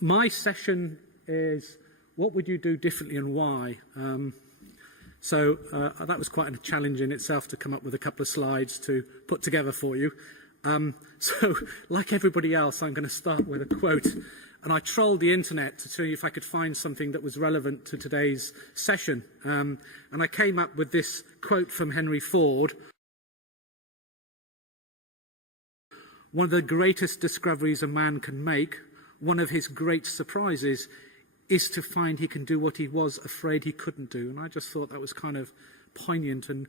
My session is, what would you do differently and why? That was quite a challenge in itself to come up with a couple of slides to put together for you. Like everybody else, I'm going to start with a quote. And I trolled the internet to see if I could find something that was relevant to today's session. And I came up with this quote from Henry Ford. One of the greatest discoveries a man can make, one of his great surprises, is to find he can do what he was afraid he couldn't do. And I just thought that was kind of poignant. And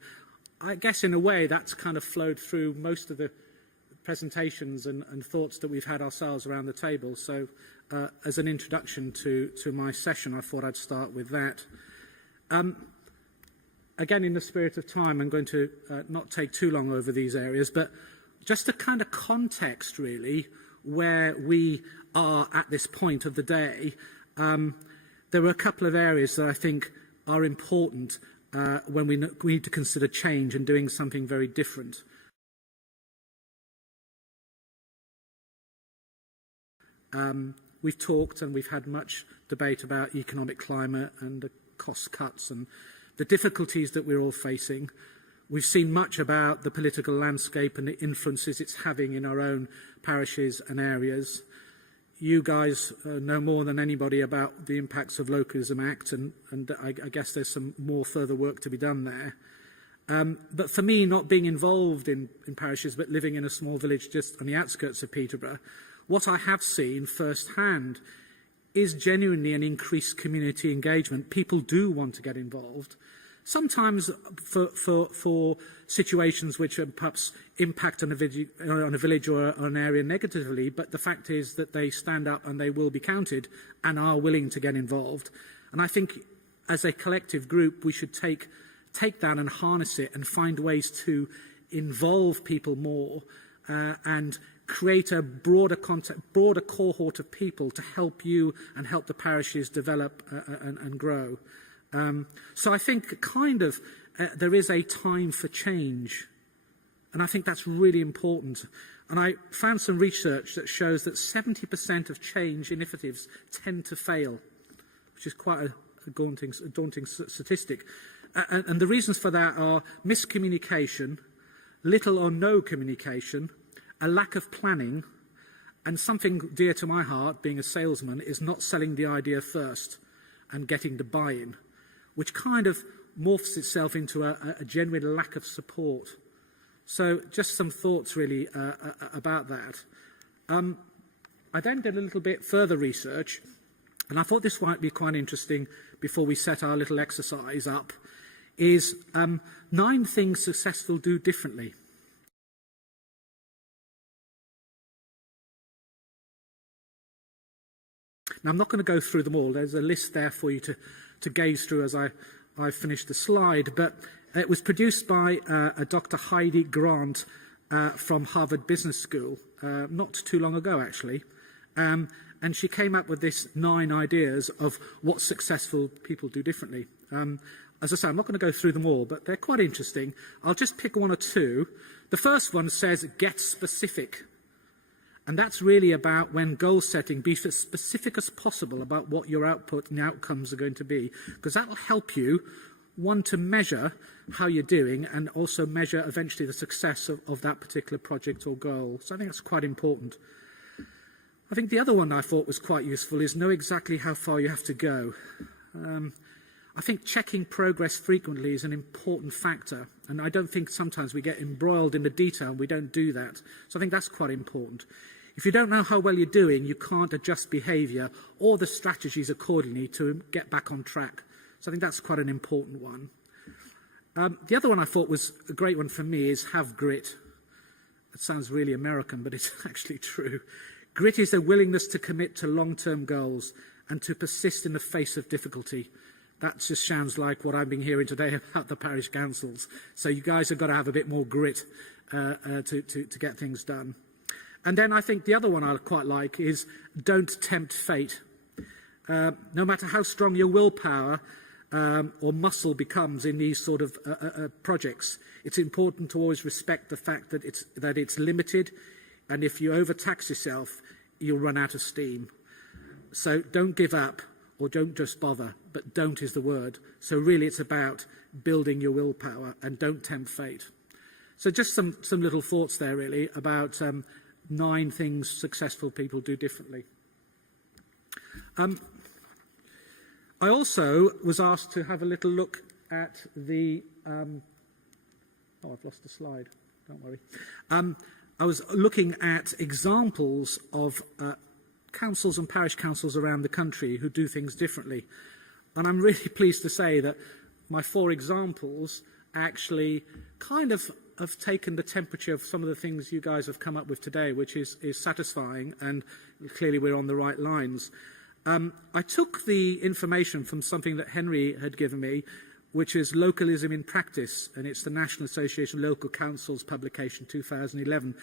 I guess in a way that's kind of flowed through most of the presentations and thoughts that we've had ourselves around the table. So as an introduction to my session, I thought I'd start with that. Again, in the spirit of time, I'm going to not take too long over these areas, but just a kind of context, really, where we are at this point of the day. There were a couple of areas that I think are important when we need to consider change and doing something very different. We've talked and we've had much debate about economic climate and the cost cuts and the difficulties that we're all facing. We've seen much about the political landscape and the influences it's having in our own parishes and areas. You guys know more than anybody about the impacts of Localism Act, and I guess there's some more further work to be done there. But for me, not being involved in parishes but living in a small village just on the outskirts of Peterborough, what I have seen firsthand is genuinely an increased community engagement. People do want to get involved. Sometimes for situations which perhaps impact on a village or an area negatively, but the fact is that they stand up and they will be counted and are willing to get involved. And I think as a collective group, we should take that and harness it and find ways to involve people more and create a broader cohort of people to help you and help the parishes develop and grow. So I think there is a time for change, and I think that's really important. And I found some research that shows that 70% of change initiatives tend to fail, which is quite a daunting statistic. And the reasons for that are miscommunication, little or no communication, a lack of planning, and something dear to my heart, being a salesman, is not selling the idea first and getting the buy-in, which kind of morphs itself into a genuine lack of support. So just some thoughts really about that. I then did a little bit further research, and I thought this might be quite interesting before we set our little exercise up, is 9 things successful do differently. Now, I'm not going to go through them all. There's a list there for you to gaze through as I finish the slide. But it was produced by a Dr. Heidi Grant from Harvard Business School, not too long ago, actually. And she came up with this 9 ideas of what successful people do differently. As I say, I'm not going to go through them all, but they're quite interesting. I'll just pick 1 or 2. The first one says, get specific. And that's really about, when goal setting, be as specific as possible about what your output and outcomes are going to be, because that will help you, 1, to measure how you're doing, and also measure eventually the success of that particular project or goal. So I think that's quite important. I think the other one I thought was quite useful is know exactly how far you have to go. I think checking progress frequently is an important factor, and I don't think sometimes we get embroiled in the detail and we don't do that. So I think that's quite important. If you don't know how well you're doing, you can't adjust behaviour or the strategies accordingly to get back on track. So I think that's quite an important one. The other one I thought was a great one for me is have grit. It sounds really American, but it's actually true. Grit is a willingness to commit to long-term goals and to persist in the face of difficulty. That just sounds like what I've been hearing today about the parish councils. So you guys have got to have a bit more grit to get things done. And then I think the other one I quite like is don't tempt fate. No matter how strong your willpower or muscle becomes in these sort of projects, it's important to always respect the fact that it's limited, and if you overtax yourself, you'll run out of steam. So don't give up, or don't just bother, but don't is the word. So really it's about building your willpower, and don't tempt fate. So just some little thoughts there really about 9 things successful people do differently. I also was asked to have a little look at the I've lost the slide, don't worry. I was looking at examples of councils and parish councils around the country who do things differently. And I'm really pleased to say that my 4 examples actually kind of have taken the temperature of some of the things you guys have come up with today, which is satisfying, and clearly we're on the right lines. I took the information from something that Henry had given me, which is Localism in Practice, and it's the National Association of Local Councils publication 2011.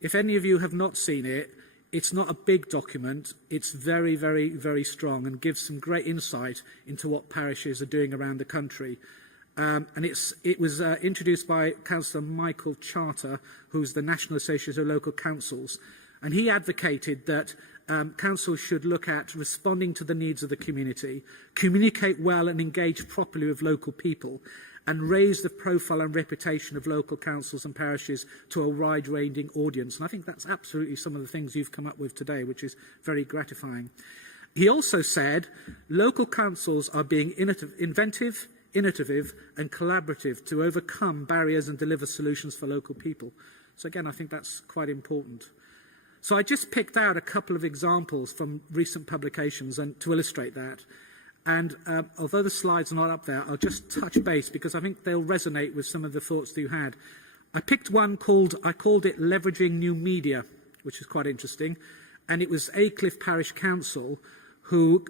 If any of you have not seen it, it's not a big document. It's very, very, very strong and gives some great insight into what parishes are doing around the country. And it was introduced by Councillor Michael Charter, who's the National Association of Local Councils, and he advocated that councils should look at responding to the needs of the community, communicate well and engage properly with local people, and raise the profile and reputation of local councils and parishes to a wide-ranging audience. And I think that's absolutely some of the things you've come up with today, which is very gratifying. He also said local councils are being inventive, innovative and collaborative to overcome barriers and deliver solutions for local people. So again, I think that's quite important. So I just picked out a couple of examples from recent publications and to illustrate that. And although the slides are not up there, I'll just touch base because I think they'll resonate with some of the thoughts that you had. I picked one I called it Leveraging New Media, which is quite interesting. And it was Aycliffe Parish Council who,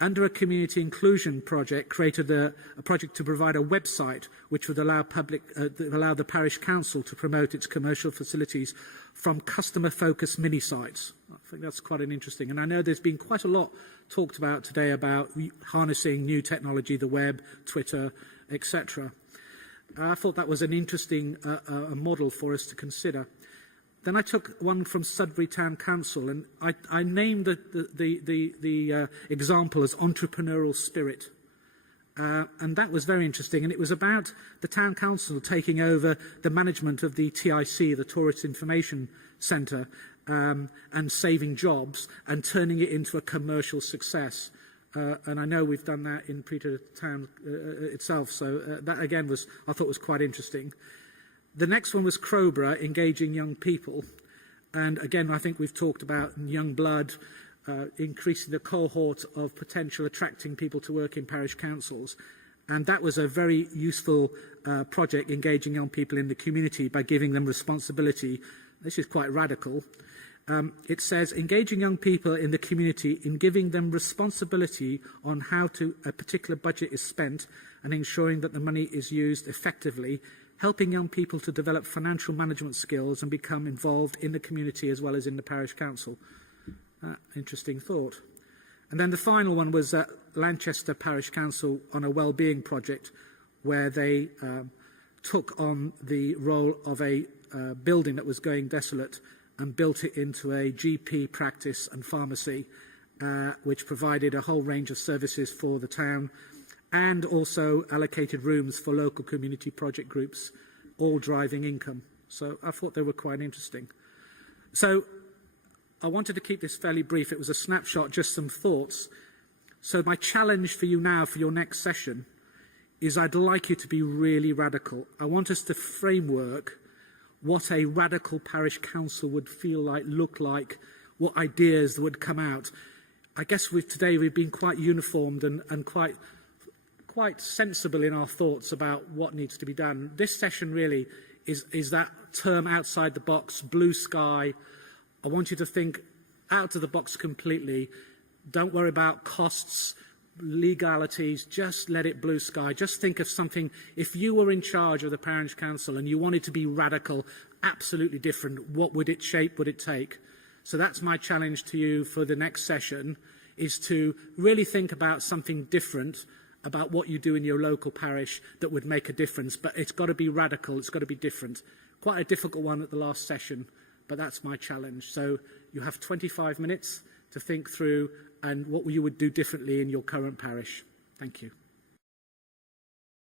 under a community inclusion project, created a project to provide a website which would allow the parish council to promote its commercial facilities from customer-focused mini-sites. I think that's quite an interesting. And I know there's been quite a lot talked about today about harnessing new technology, the web, Twitter, etc. I thought that was an interesting model for us to consider. Then I took one from Sudbury Town Council, and I named the example as entrepreneurial spirit. And that was very interesting. And it was about the Town Council taking over the management of the TIC, the Tourist Information Centre, and saving jobs and turning it into a commercial success. And I know we've done that in Peterborough Town itself. So that, again, I thought was quite interesting. The next one was Crowborough, engaging young people. And again, I think we've talked about young blood, increasing the cohort of potential attracting people to work in parish councils. And that was a very useful project, engaging young people in the community by giving them responsibility. This is quite radical. It says, engaging young people in the community in giving them responsibility on how a particular budget is spent and ensuring that the money is used effectively, helping young people to develop financial management skills and become involved in the community as well as in the parish council. Interesting thought. And then the final one was Lanchester Parish Council on a wellbeing project where they took on the role of a building that was going desolate and built it into a GP practice and pharmacy, which provided a whole range of services for the town, and also allocated rooms for local community project groups, all driving income. So I thought they were quite interesting. So I wanted to keep this fairly brief. It was a snapshot, just some thoughts. So my challenge for you now for your next session is I'd like you to be really radical. I want us to framework what a radical parish council would feel like, look like, what ideas would come out. I guess today we've been quite uniformed and quite sensible in our thoughts about what needs to be done. This session really is that term outside the box, blue sky. I want you to think out of the box completely. Don't worry about costs, legalities, just let it blue sky. Just think of something, if you were in charge of the parish council and you wanted to be radical, absolutely different, what would it shape, would it take? So that's my challenge to you for the next session, is to really think about something different about what you do in your local parish that would make a difference. But it's got to be radical, it's got to be different. Quite a difficult one at the last session, but that's my challenge. So you have 25 minutes to think through and what you would do differently in your current parish. Thank you.